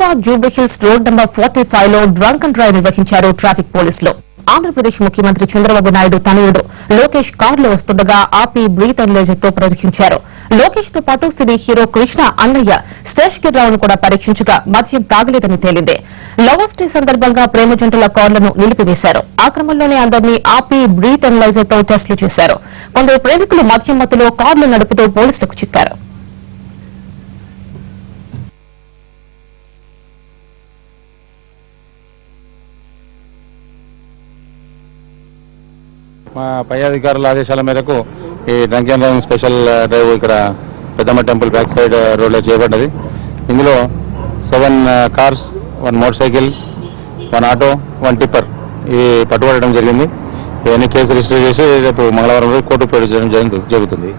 Hyderabad Jubilee Hills road number 45 లో drunk and drive నిర్వహించారు traffic పోలీసులు. ఆంధ్రప్రదేశ్ ముఖ్యమంత్రి చంద్రబాబు నాయుడు తనయుడు లోకేష్ కారులో వస్తుండగా ఆపి బ్రీత్ అనలైజర్ తో పరీక్షించారు. లోకేష్ తో పాటు సినీ హీరో కృష్ణ అన్నయ్య శేషగిరిరావును కూడా పరీక్షించగా మద్యం తాగలేదని తేలింది. లవర్స్ డే సందర్భంగా ప్రేమ జంటల కార్లను నిలిపివేశారు. ఆ క్రమంలోనే అందరినీ ఆపి బ్రీత్ అనలైజర్ తో టెస్టులు చేశారు. కొందరు ప్రేమికులు మద్యం మత్తులో కార్లు నడుపుతూ పోలీసులకు చిక్కారు. మా పై అధికారుల ఆదేశాల మేరకు ఈ drunk and driving special drive ఇక్కడ పెద్దమ్మ టెంపుల్ బ్యాక్ సైడ్ రోడ్లో చేయబడ్డది. ఇందులో 7 cars, 1 motor cycle, 1 auto, 1 tipper ఇవి పట్టుబడడం జరిగింది. ఇవన్నీ కేసు రిజిస్టర్ చేసి రేపు మంగళవారం రోజు కోర్టు ప్రొడ్యూస్ చేయడం జరుగుతుంది.